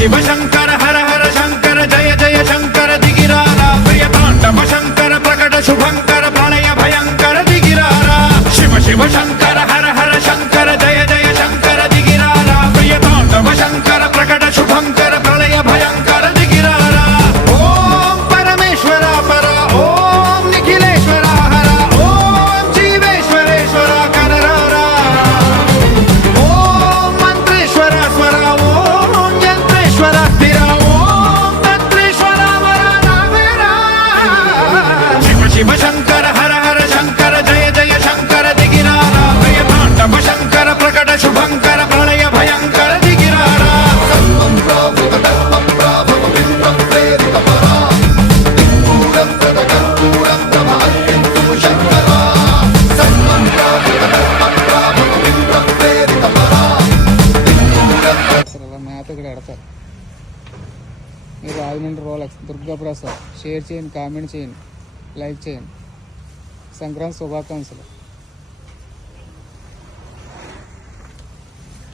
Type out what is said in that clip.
शिव शंकर हर हर शंकर जय जय शंकर दिगिरारा प्रिय तांडव शंकर प्रकट शुभंकर प्रलय भयंकर दिगिरारा शिव शिव शंकर हर हर शंकर जय जय शंकर दिगिरारा प्रिय तांडव शंकर प्रकट शुभंकर प्रलय भयंकर दिगिरारा ओम परमेश्वरा परा ओम निखिलेश्वरा हरा ओम जीवेश्वरेश्वरा कररारा ओम मंत्रेश्वरा स्वरा ओम यंत्रेश्वरा स्थिरा ओम तंत्रेश्वरा वरा नावेरा शिव शिव शंकर हर हर शंकर जय जय शंकर दिगिरारा प्रिय तांडव शंकर प्रकट शुभंकर प्रलय भयंकर दिगिरारा మేత ఇక్కడ ఎడతారు. మీరు రాజమండ్రి రోలెక్స్ దుర్గాప్రసాద్ షేర్ చేయండి, కామెంట్ చేయండి, లైక్ చేయండి. సంక్రాంతి శుభాకాంక్షలు.